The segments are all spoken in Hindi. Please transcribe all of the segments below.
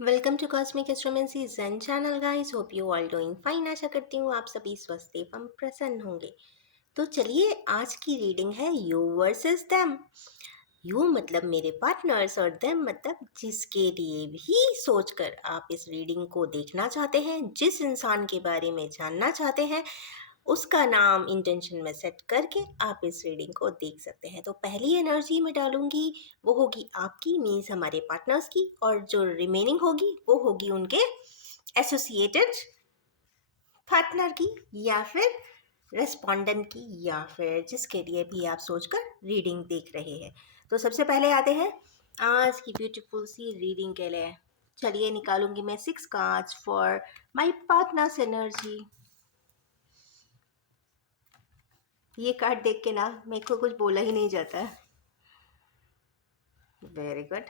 Welcome to cosmic astromancy zen channel guys. Hope you all doing fine. आशा करती हूँ आप सभी स्वस्थ एवं प्रसन्न होंगे। तो चलिए, आज की रीडिंग है यू वर्सेस देम। यू मतलब मेरे पार्टनर्स और देम मतलब जिसके लिए भी सोचकर आप इस रीडिंग को देखना चाहते हैं, जिस इंसान के बारे में जानना चाहते हैं, उसका नाम इंटेंशन में सेट करके आप इस रीडिंग को देख सकते हैं। तो पहली एनर्जी में डालूंगी, वो होगी आपकी, मीन्स हमारे पार्टनर्स की, और जो रिमेनिंग होगी वो होगी उनके एसोसिएटेड पार्टनर की, या फिर रेस्पोंडेंट की, या फिर जिसके लिए भी आप सोचकर रीडिंग देख रहे हैं। तो सबसे पहले आते हैं आज की ब्यूटीफुल सी रीडिंग के लिए। चलिए, निकालूंगी मैं 6 cards for my partners energy. ये कार्ड देख के ना मेरे को कुछ बोला ही नहीं जाता है। Very good.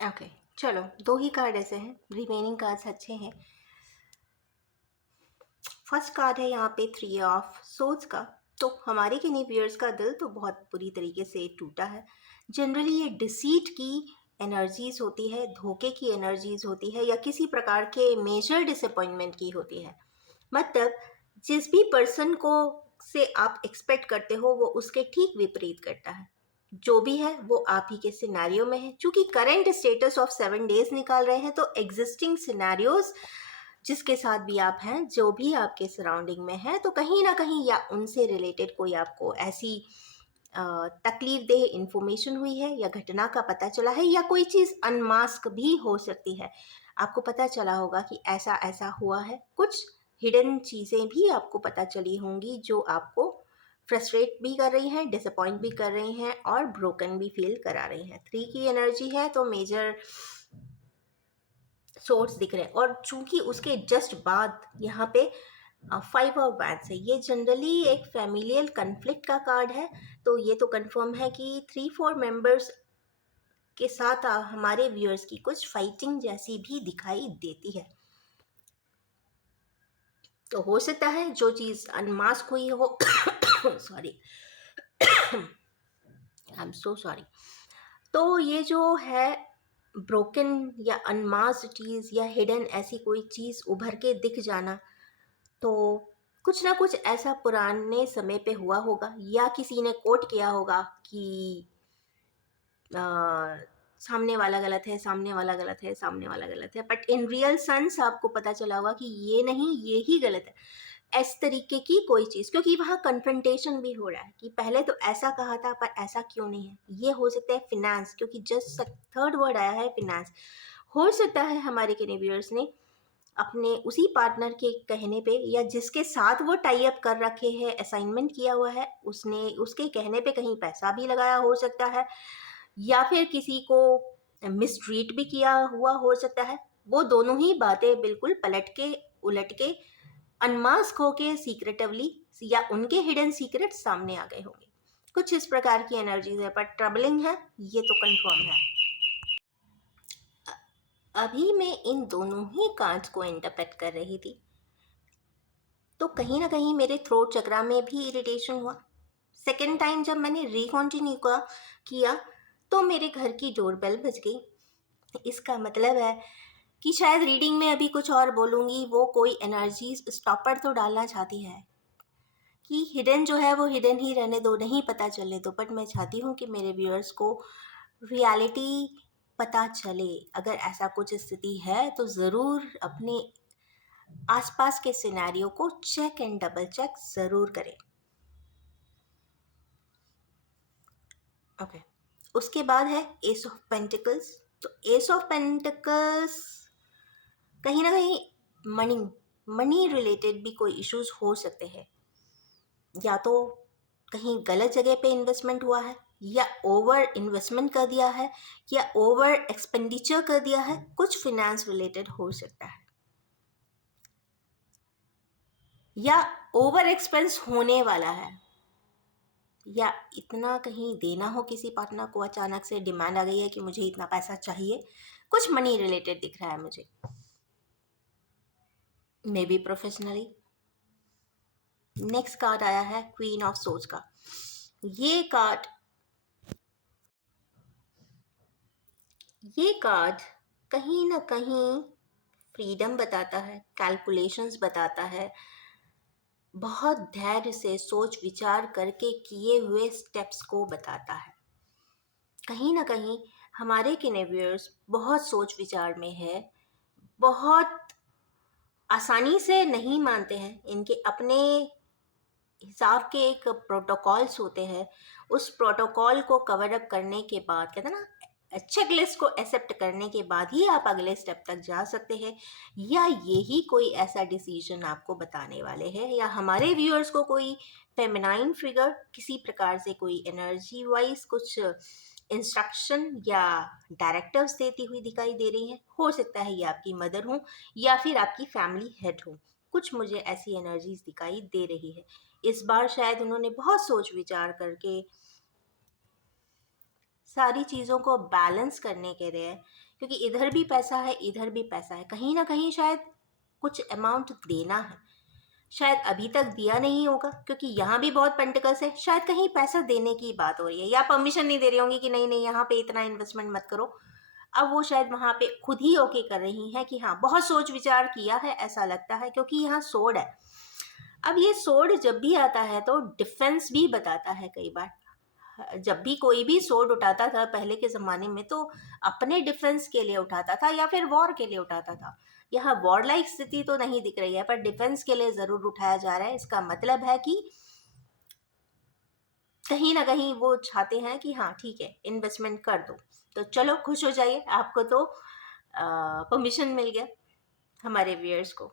ओके, चलो, दो ही कार्ड ऐसे हैं, रिमेनिंग कार्ड्स अच्छे हैं। फर्स्ट कार्ड है यहाँ पे 3 ऑफ सोर्ड्स का। तो हमारे किन्हीं व्यूअर्स का दिल तो बहुत बुरी तरीके से टूटा है। जनरली ये डिसीट की एनर्जीज होती है, धोखे की एनर्जीज होती है, या किसी प्रकार के मेजर डिसअपॉइंटमेंट की होती है। मतलब जिस भी पर्सन को से आप एक्सपेक्ट करते हो वो उसके ठीक विपरीत करता है। जो भी है वो आप ही के सिनेरियो में है। चूंकि करंट स्टेटस ऑफ 7 डेज निकाल रहे हैं, तो एग्जिस्टिंग सिनेरियोज जिसके साथ भी आप हैं, जो भी आपके सराउंडिंग में है, तो कहीं ना कहीं या उनसे रिलेटेड कोई आपको ऐसी तकलीफ देह इंफॉर्मेशन हुई है, या घटना का पता चला है, या कोई चीज़ अनमास्क भी हो सकती है। आपको पता चला होगा कि ऐसा ऐसा हुआ है। कुछ हिडन चीज़ें भी आपको पता चली होंगी जो आपको फ्रस्ट्रेट भी कर रही हैं, डिसअपॉइंट भी कर रही हैं, और ब्रोकन भी फील करा रही हैं। 3 की एनर्जी है तो मेजर सोर्स दिख रहे हैं। और चूंकि उसके जस्ट बाद यहाँ पे 5 ऑफ वैंड्स है, ये जनरली एक फैमिलियल कन्फ्लिक्ट का कार्ड है। तो ये तो कंफर्म है कि 3-4 मेंबर्स के साथ हमारे व्यूअर्स की कुछ फाइटिंग जैसी भी दिखाई देती है। तो हो सकता है जो चीज़ अनमास्क हुई हो sorry, I am so sorry. तो ये जो है ब्रोकन या अनमास्ड चीज़ या हिडन ऐसी कोई चीज़ उभर के दिख जाना, तो कुछ ना कुछ ऐसा पुराने समय पे हुआ होगा, या किसी ने कोट किया होगा कि अ, सामने वाला गलत है, सामने वाला गलत है, सामने वाला गलत है, बट इन रियल सेंस आपको पता चला होगा कि ये नहीं, ये ही गलत है। इस तरीके की कोई चीज़, क्योंकि वहाँ कन्फ्रंटेशन भी हो रहा है कि पहले तो ऐसा कहा था पर ऐसा क्यों नहीं है। ये हो सकता है फिनेंस, क्योंकि जस्ट थर्ड वर्ड आया है फिनेंस। हो सकता है हमारे व्यूअर्स ने अपने उसी पार्टनर के कहने पे, या जिसके साथ वो टाई अप कर रखे हैं, असाइनमेंट किया हुआ है, उसने उसके कहने पे कहीं पैसा भी लगाया हो सकता है, या फिर किसी को मिसट्रीट भी किया हुआ हो सकता है। वो दोनों ही बातें बिल्कुल पलट के, उलट के, अनमास्क होके सीक्रेटिवली, या उनके हिडन सीक्रेट सामने आ गए होंगे। कुछ इस प्रकार की एनर्जीज है, पर ट्रबलिंग है, ये तो कंफर्म है। अभी मैं इन दोनों ही कार्ड्स को इंटरप्रेट कर रही थी, तो कहीं ना कहीं मेरे थ्रोट चक्रा में भी इरिटेशन हुआ। सेकेंड टाइम जब मैंने रिकॉन्टिन्यू किया, तो मेरे घर की डोरबेल बज गई। इसका मतलब है कि शायद रीडिंग में अभी कुछ और बोलूँगी, वो कोई एनर्जी स्टॉपर तो डालना चाहती है कि हिडन जो है वो हिडन ही रहने दो, नहीं पता चलने दो। बट मैं चाहती हूँ कि मेरे व्यूअर्स को रियलिटी पता चले। अगर ऐसा कुछ स्थिति है तो ज़रूर अपने आसपास के सिनेरियो को चेक एंड डबल चेक ज़रूर करें। ओके, उसके बाद है एस ऑफ पेंटिकल्स। तो एस ऑफ पेंटिकल्स कहीं ना कहीं मनी मनी रिलेटेड भी कोई इश्यूज हो सकते हैं। या तो कहीं गलत जगह पे इन्वेस्टमेंट हुआ है, या ओवर इन्वेस्टमेंट कर दिया है, या ओवर एक्सपेंडिचर कर दिया है। कुछ फिनेंस रिलेटेड हो सकता है, या ओवर एक्सपेंस होने वाला है, या इतना कहीं देना हो किसी पार्टनर को, अचानक से डिमांड आ गई है कि मुझे इतना पैसा चाहिए, कुछ मनी रिलेटेड दिख रहा है मुझे, may be professionally. Next card आया है क्वीन ऑफ सोर्ड्स का। ये कार्ड कहीं ना कहीं फ्रीडम बताता है, कैलकुलेशंस बताता है, बहुत धैर्य से सोच विचार करके किए हुए स्टेप्स को बताता है। कहीं ना कहीं हमारे किनेवियर्स बहुत सोच विचार में है, बहुत आसानी से नहीं मानते हैं। इनके अपने हिसाब के एक प्रोटोकॉल्स होते हैं, उस प्रोटोकॉल को कवर अप करने के बाद, कहते हैं ना, चेक लिस्ट को एक्सेप्ट करने के बाद ही आप अगले स्टेप तक जा सकते हैं। या यही कोई ऐसा डिसीजन आपको बताने वाले हैं, या हमारे व्यूअर्स को कोई फेमिनाइन फिगर किसी प्रकार से कोई एनर्जी वाइज कुछ इंस्ट्रक्शन या डायरेक्टिव्स देती हुई दिखाई दे रही हैं। हो सकता है ये आपकी मदर हो या फिर आपकी फैमिली हेड हो, कुछ मुझे ऐसी एनर्जीज दिखाई दे रही है। इस बार शायद उन्होंने बहुत सोच विचार करके सारी चीज़ों को बैलेंस करने के लिए, क्योंकि इधर भी पैसा है इधर भी पैसा है, कहीं ना कहीं शायद कुछ अमाउंट देना है, शायद अभी तक दिया नहीं होगा क्योंकि यहाँ भी बहुत पेंटिकल्स है, शायद कहीं पैसा देने की बात हो रही है, या परमिशन नहीं दे रही होंगी कि नहीं नहीं यहाँ पे इतना इन्वेस्टमेंट मत करो। अब वो शायद वहाँ पे खुद ही ओके कर रही हैं कि हाँ बहुत सोच विचार किया है, ऐसा लगता है, क्योंकि यहाँ सोर्ड है। अब ये सोर्ड जब भी आता है तो डिफेंस भी बताता है। कई बार जब भी कोई भी सोर्ड उठाता था पहले के ज़माने में तो अपने डिफेंस के लिए उठाता था या फिर वॉर के लिए उठाता था। यहाँ वॉर लाइक स्थिति तो नहीं दिख रही है, पर डिफेंस के लिए ज़रूर उठाया जा रहा है। इसका मतलब है कि कहीं ना कहीं वो चाहते हैं कि हाँ ठीक है इन्वेस्टमेंट कर दो, तो चलो खुश हो जाइए, आपको तो परमिशन मिल गया हमारे व्यूअर्स को।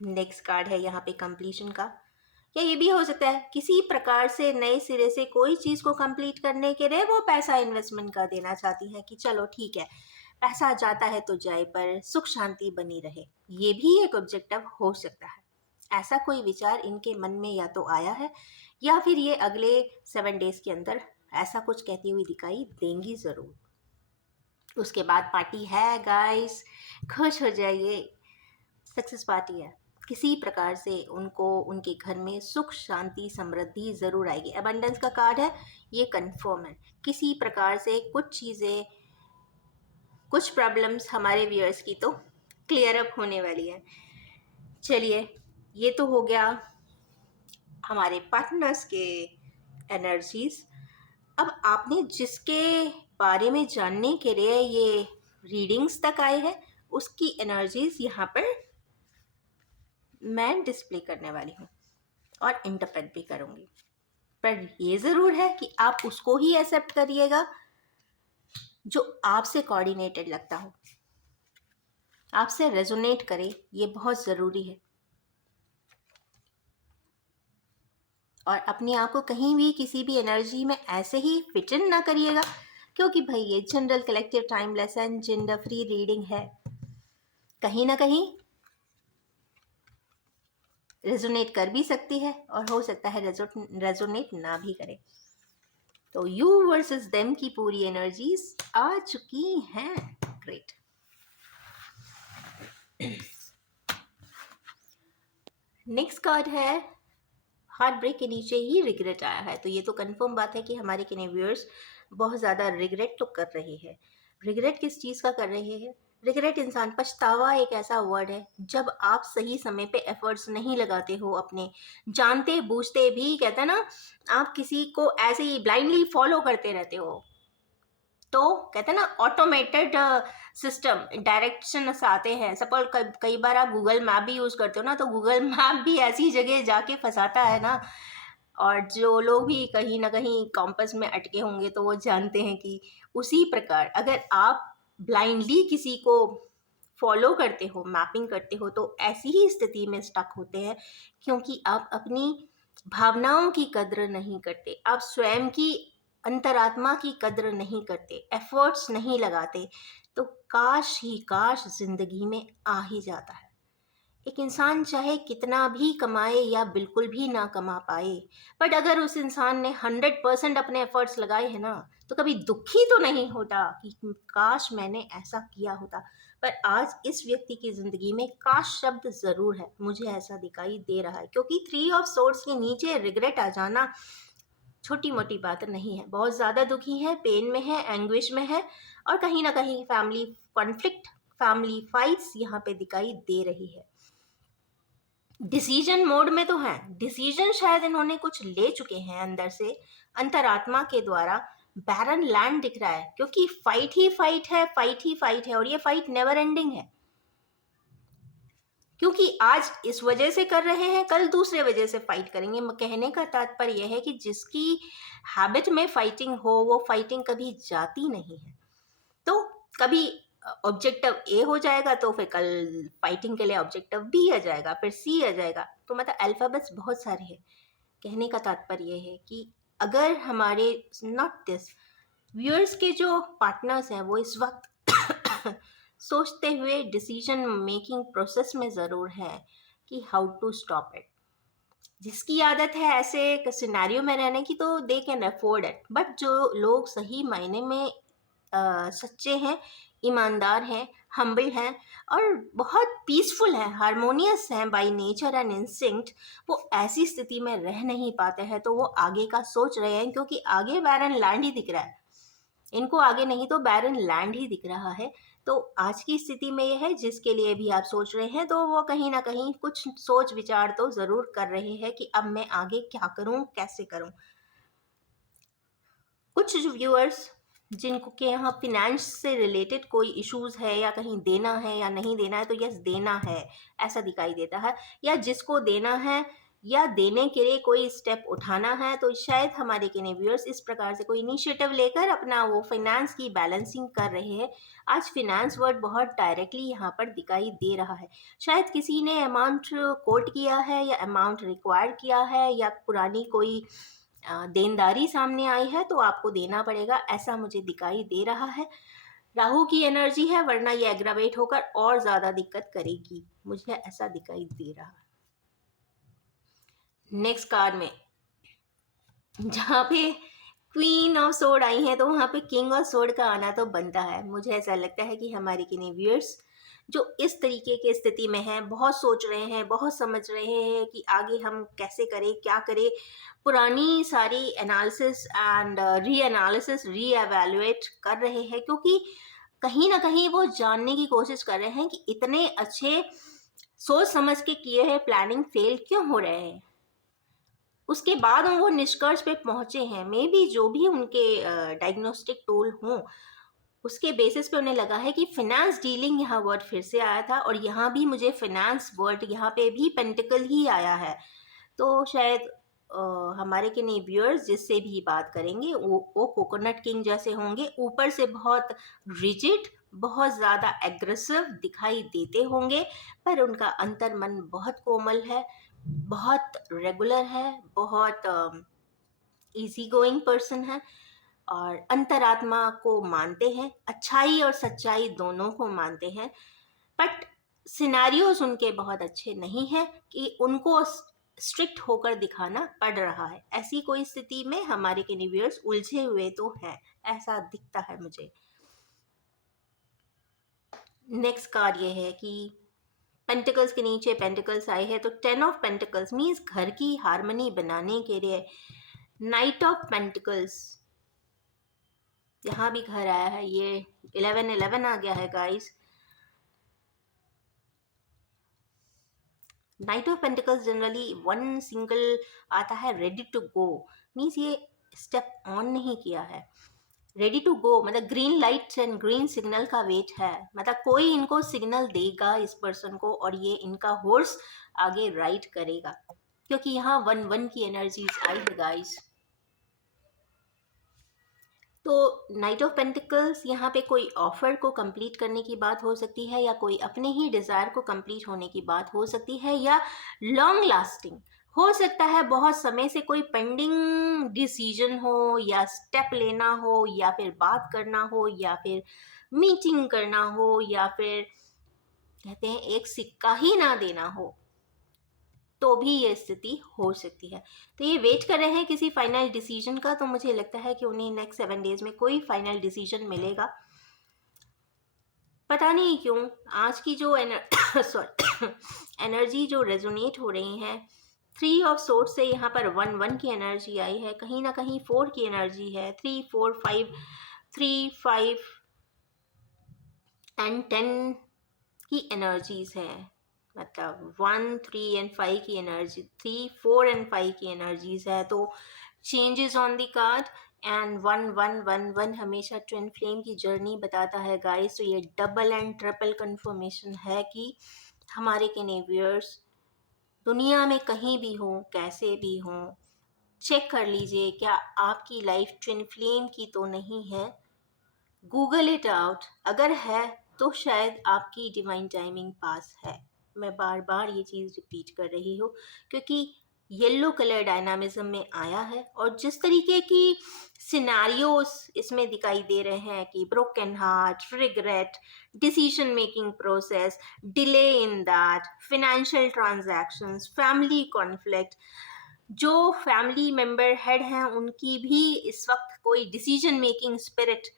नेक्स्ट कार्ड है यहाँ पे कंप्लीशन का। या ये भी हो सकता है किसी प्रकार से नए सिरे से कोई चीज़ को कंप्लीट करने के लिए वो पैसा इन्वेस्टमेंट कर देना चाहती है कि चलो ठीक है पैसा जाता है तो जाए पर सुख शांति बनी रहे, ये भी एक ऑब्जेक्टिव हो सकता है। ऐसा कोई विचार इनके मन में या तो आया है या फिर ये अगले 7 डेज के अंदर ऐसा कुछ कहती हुई दिखाई देंगी ज़रूर। उसके बाद पार्टी है गाइस, खुश हो जाइए, सक्सेस पार्टी है। किसी प्रकार से उनको उनके घर में सुख शांति समृद्धि ज़रूर आएगी। अबंडेंस का कार्ड है, ये कंफर्म है। किसी प्रकार से कुछ चीज़ें, कुछ प्रॉब्लम्स हमारे व्यूअर्स की तो क्लियर अप होने वाली है। चलिए, ये तो हो गया हमारे पार्टनर्स के एनर्जीज। अब आपने जिसके बारे में जानने के लिए ये रीडिंग्स तक आए हैं उसकी एनर्जीज यहाँ पर मैं डिस्प्ले करने वाली हूँ और इंटरप्रेट भी करूँगी। पर ये ज़रूर है कि आप उसको ही एक्सेप्ट करिएगा जो आपसे कोऑर्डिनेटेड लगता हो, आपसे रेजोनेट करे, ये बहुत ज़रूरी है। और अपने आप को कहीं भी किसी भी एनर्जी में ऐसे ही फिट इन ना करिएगा, क्योंकि भाई ये general collective timeless and gender free reading है, कहीं ना कहीं रेजोनेट कर भी सकती है और हो सकता है रेजोनेट ना भी करे। तो यू वर्सेस देम की पूरी एनर्जीज आ चुकी हैं। ग्रेट। नेक्स्ट कार्ड है, हार्ट ब्रेक के नीचे ही रिग्रेट आया है, तो ये तो कंफर्म बात है कि हमारे किने व्यूअर्स बहुत ज़्यादा रिग्रेट तो कर रहे हैं। रिग्रेट किस चीज़ का कर रहे हैं? रिग्रेट इंसान, पछतावा एक ऐसा वर्ड है जब आप सही समय पे एफर्ट्स नहीं लगाते हो, अपने जानते बूझते भी, कहते हैं ना, आप किसी को ऐसे ही ब्लाइंडली फॉलो करते रहते हो, तो कहते हैं ना ऑटोमेटेड सिस्टम डायरेक्शन आते हैं। सपोज कई बार आप गूगल मैप भी यूज़ करते हो ना, तो गूगल मैप भी ऐसी जगह जाके फंसाता है ना, और जो लोग भी कहीं ना कहीं कॉम्पस में अटके होंगे तो वो जानते हैं कि उसी प्रकार अगर आप ब्लाइंडली किसी को फॉलो करते हो, मैपिंग करते हो, तो ऐसी ही स्थिति में स्टक होते हैं, क्योंकि आप अपनी भावनाओं की कद्र नहीं करते, आप स्वयं की अंतरात्मा की कद्र नहीं करते, एफर्ट्स नहीं लगाते। तो काश ही काश जिंदगी में आ ही जाता है। एक इंसान चाहे कितना भी कमाए या बिल्कुल भी ना कमा पाए, बट अगर उस इंसान ने 100% अपने एफर्ट्स लगाए हैं ना, तो कभी दुखी तो नहीं होता कि काश मैंने ऐसा किया होता। पर आज इस व्यक्ति की ज़िंदगी में काश शब्द ज़रूर है, मुझे ऐसा दिखाई दे रहा है, क्योंकि 3 ऑफ सोर्ड्स के नीचे रिग्रेट आ जाना छोटी मोटी बात नहीं है। बहुत ज़्यादा दुखी है, पेन में है, एंग्विश में है, और कहीं ना कहीं फैमिली कॉन्फ्लिक्ट, फैमिली फाइट्स यहाँ पे दिखाई दे रही है। डिसीजन मोड में तो हैं, डिसीजन शायद इन्होंने कुछ ले चुके हैं अंदर से, अंतरात्मा के द्वारा। बैरन लैंड दिख रहा है, क्योंकि फाइट ही फाइट है, फाइट ही फाइट है, और ये फाइट नेवर एंडिंग है। क्योंकि आज इस वजह से कर रहे हैं, कल दूसरे वजह से फाइट करेंगे। कहने का तात्पर्य यह है कि जिसकी हैबिट में फाइटिंग हो, वो फाइटिंग कभी जाती नहीं है। तो कभी ऑब्जेक्टिव ए हो जाएगा, तो फिर कल फाइटिंग के लिए ऑब्जेक्टिव बी आ जाएगा, फिर सी आ जाएगा। तो मतलब अल्फ़ाबेट्स बहुत सारे हैं। कहने का तात्पर्य ये है कि अगर हमारे नॉट दिस व्यूअर्स के जो पार्टनर्स हैं, वो इस वक्त सोचते हुए डिसीजन मेकिंग प्रोसेस में ज़रूर है कि हाउ टू स्टॉप इट। जिसकी आदत है ऐसे सिनेरियो में रहने की, तो they can afford it. But जो लोग सही मायने में सच्चे हैं, ईमानदार हैं, हम्बल हैं, और बहुत पीसफुल हैं, हारमोनियस हैं बाय नेचर एंड इंस्टिंक्ट, वो ऐसी स्थिति में रह नहीं पाते हैं। तो वो आगे का सोच रहे हैं, क्योंकि आगे बैरन लैंड ही दिख रहा है इनको, आगे नहीं तो बैरन लैंड ही दिख रहा है। तो आज की स्थिति में यह है, जिसके लिए भी आप सोच रहे हैं, तो वो कहीं ना कहीं कुछ सोच विचार तो ज़रूर कर रहे हैं कि अब मैं आगे क्या करूं, कैसे करूं। कुछ जो व्यूअर्स जिनको के यहाँ फिनेंस से रिलेटेड कोई इश्यूज है, या कहीं देना है या नहीं देना है, तो यस देना है ऐसा दिखाई देता है। या जिसको देना है या देने के लिए कोई स्टेप उठाना है, तो शायद हमारे के व्यूअर्स इस प्रकार से कोई इनिशिएटिव लेकर अपना वो फाइनेंस की बैलेंसिंग कर रहे हैं। आज फिनेंस वर्ड बहुत डायरेक्टली यहाँ पर दिखाई दे रहा है। शायद किसी ने अमाउंट कोट किया है, या अमाउंट रिक्वायर किया है, या पुरानी कोई देनदारी सामने आई है, तो आपको देना पड़ेगा, ऐसा मुझे दिखाई दे रहा है। राहु की एनर्जी है, वरना ये एग्रावेट होकर और ज़्यादा दिक्कत करेगी, मुझे ऐसा दिखाई दे रहा है। नेक्स्ट कार्ड में जहाँ पे क्वीन ऑफ सोर्ड आई है, तो वहाँ पे किंग ऑफ सोर्ड का आना तो बनता है। मुझे ऐसा लगता है कि हमारे किन्हीं व्यूअर्स जो इस तरीके की स्थिति में हैं, बहुत सोच रहे हैं, बहुत समझ रहे हैं कि आगे हम कैसे करें, क्या करें, पुरानी सारी एनालिसिस एंड री एनालिसिस, री एवेलुएट कर रहे हैं, क्योंकि कहीं ना कहीं वो जानने की कोशिश कर रहे हैं कि इतने अच्छे सोच समझ के किए हैं प्लानिंग फेल क्यों हो रहे हैं। उसके बाद वो निष्कर्ष पे पहुंचे हैं, मे बी जो भी उनके डायग्नोस्टिक टूल हों, उसके बेसिस पे उन्हें लगा है कि फिनेंस डीलिंग यहाँ वर्ड फिर से आया था, और यहाँ भी मुझे फिनेंस वर्ड यहाँ पे भी पेंटिकल ही आया है। तो शायद हमारे के नहीं व्यूअर्स जिससे भी बात करेंगे, वो कोकोनट किंग जैसे होंगे, ऊपर से बहुत रिजिड, बहुत ज़्यादा एग्रेसिव दिखाई देते होंगे, पर उनका अंतर मन बहुत कोमल है, बहुत रेगुलर है, बहुत इजी गोइंग पर्सन है, और अंतरात्मा को मानते हैं, अच्छाई और सच्चाई दोनों को मानते हैं। बट सिनेरियोज उनके बहुत अच्छे नहीं हैं कि उनको स्ट्रिक्ट होकर दिखाना पड़ रहा है। ऐसी कोई स्थिति में हमारे केनिवियर्स उलझे हुए तो हैं, ऐसा दिखता है मुझे। नेक्स्ट कार्ड ये है कि पेंटिकल्स के नीचे पेंटिकल्स आए हैं, तो 10 ऑफ पेंटिकल्स मीन्स घर की हारमोनी बनाने के लिए। नाइट ऑफ पेंटिकल्स यहाँ भी घर आया है, ये 11-11 आ गया है guys. Night of pentacles generally one single आता है, रेडी टू गो, मीन्स ये स्टेप ऑन नहीं किया है। रेडी टू गो मतलब green light and green signal का वेट है, मतलब कोई इनको सिग्नल देगा इस पर्सन को, और ये इनका हॉर्स आगे राइड करेगा, क्योंकि यहाँ 1-1 की एनर्जीज आई है गाइस। तो नाइट ऑफ पेंटिकल्स यहाँ पे कोई ऑफर को कंप्लीट करने की बात हो सकती है, या कोई अपने ही डिज़ायर को कंप्लीट होने की बात हो सकती है, या लॉन्ग लास्टिंग हो सकता है। बहुत समय से कोई पेंडिंग डिसीजन हो, या स्टेप लेना हो, या फिर बात करना हो, या फिर मीटिंग करना हो, या फिर कहते हैं एक सिक्का ही ना देना हो तो भी ये स्थिति हो सकती है। तो ये वेट कर रहे हैं किसी फाइनल डिसीजन का, तो मुझे लगता है कि उन्हें नेक्स्ट 7 डेज में कोई फाइनल डिसीजन मिलेगा। पता नहीं क्यों आज की जो सॉरी एनर्जी जो रेजोनेट हो रही है, 3 ऑफ सोर्ड से यहाँ पर 1 1 की एनर्जी आई है, कहीं ना कहीं 4 की एनर्जी है, 3 4 5, 3 5 एंड 10 की एनर्जीज है। मतलब 1 3 एंड 5 की एनर्जी, 3 4 एंड 5 की एनर्जीज है। तो changes on the card and 1 1 1 1 हमेशा ट्विन फ्लेम की जर्नी बताता है गाइस। तो ये डबल एंड ट्रिपल कंफर्मेशन है कि हमारे व्यूअर्स दुनिया में कहीं भी हो, कैसे भी हो, चेक कर लीजिए क्या आपकी लाइफ ट्विन फ्लेम की तो नहीं है। गूगल इट आउट, अगर है तो शायद आपकी डिवाइन टाइमिंग पास है। मैं बार बार ये चीज़ रिपीट कर रही हूँ क्योंकि येलो कलर डायनामिज्म में आया है और जिस तरीके की सिनारियोस इसमें दिखाई दे रहे हैं कि broken heart, regret, decision making process, delay in that, financial transactions, family conflict, जो फैमिली मेंबर हेड हैं उनकी भी इस वक्त कोई decision making spirit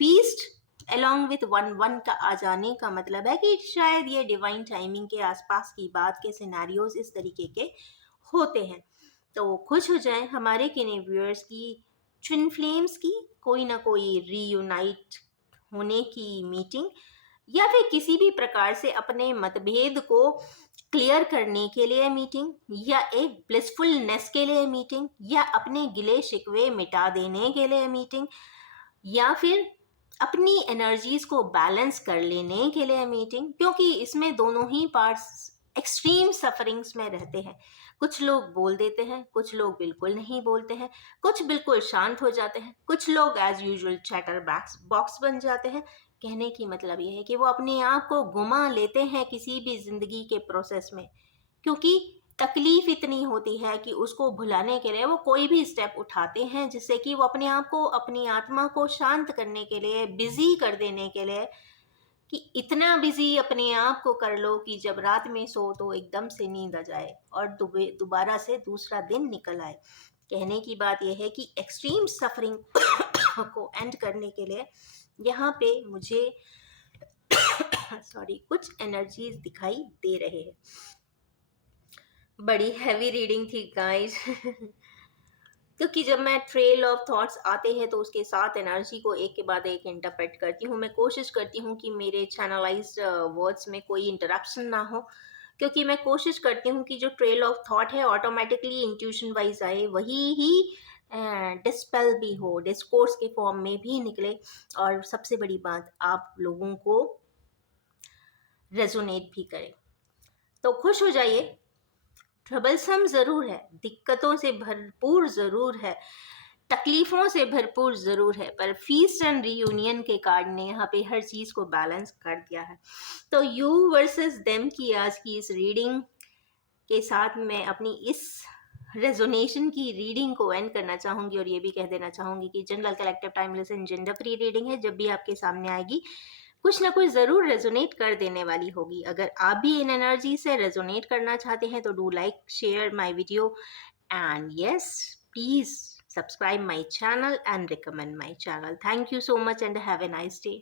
feast along with 1 1 का आ जाने का मतलब है कि शायद ये डिवाइन टाइमिंग के आसपास की बात के सिनारियोज इस तरीके के होते हैं। तो खुश हो जाएं हमारे व्यूअर्स की ट्विन फ्लेम्स की कोई ना कोई रीयूनाइट होने की मीटिंग, या फिर किसी भी प्रकार से अपने मतभेद को क्लियर करने के लिए मीटिंग, या एक ब्लिसफुलनेस के लिए मीटिंग, या अपने गिले शिकवे मिटा देने के लिए मीटिंग, या फिर अपनी एनर्जीज को बैलेंस कर लेने के लिए मीटिंग। क्योंकि इसमें दोनों ही पार्ट्स एक्सट्रीम सफरिंग्स में रहते हैं। कुछ लोग बोल देते हैं, कुछ लोग बिल्कुल नहीं बोलते हैं, कुछ बिल्कुल शांत हो जाते हैं, कुछ लोग एज यूजुअल चैटर बॉक्स बन जाते हैं। कहने की मतलब ये है कि वो अपने आप को गुमा लेते हैं किसी भी जिंदगी के प्रोसेस में, क्योंकि तकलीफ इतनी होती है कि उसको भुलाने के लिए वो कोई भी स्टेप उठाते हैं जिससे कि वो अपने आप को, अपनी आत्मा को शांत करने के लिए, बिजी कर देने के लिए, कि इतना बिजी अपने आप को कर लो कि जब रात में सो तो एकदम से नींद आ जाए और दोबारा से दूसरा दिन निकल आए। कहने की बात यह है कि एक्सट्रीम सफरिंग को एंड करने के लिए यहाँ पे मुझे सॉरी कुछ एनर्जीज दिखाई दे रहे हैं। बड़ी हैवी रीडिंग थी गाइस क्योंकि जब मैं ट्रेल ऑफ थॉट्स आते हैं तो उसके साथ एनर्जी को एक के बाद एक इंटरप्रेट करती हूँ। मैं कोशिश करती हूँ कि मेरे चैनलाइज्ड वर्ड्स में कोई इंटरप्शन ना हो, क्योंकि मैं कोशिश करती हूँ कि जो ट्रेल ऑफ थॉट है ऑटोमेटिकली इंट्यूशन वाइज आए, वही ही डिस्पेल भी हो, डिस्कोर्स के फॉर्म में भी निकले, और सबसे बड़ी बात आप लोगों को रेजोनेट भी करे। तो खुश हो जाइए। ट्रबलसम ज़रूर है, दिक्कतों से भरपूर ज़रूर है, तकलीफ़ों से भरपूर ज़रूर है, पर फीस्ट एंड रीयूनियन के कार्ड ने यहाँ पे हर चीज़ को बैलेंस कर दिया है। तो यू वर्सेस देम की आज की इस रीडिंग के साथ मैं अपनी इस रेजोनेशन की रीडिंग को एंड करना चाहूँगी और ये भी कह देना चाहूँगी कि general collective timeless and gender free reading है। जब भी आपके सामने आएगी कुछ ना कुछ ज़रूर रेजोनेट कर देने वाली होगी। अगर आप भी इन एनर्जी से रेजोनेट करना चाहते हैं तो do like, share my video, and yes please subscribe my channel and recommend my channel. Thank you so much and have a nice day.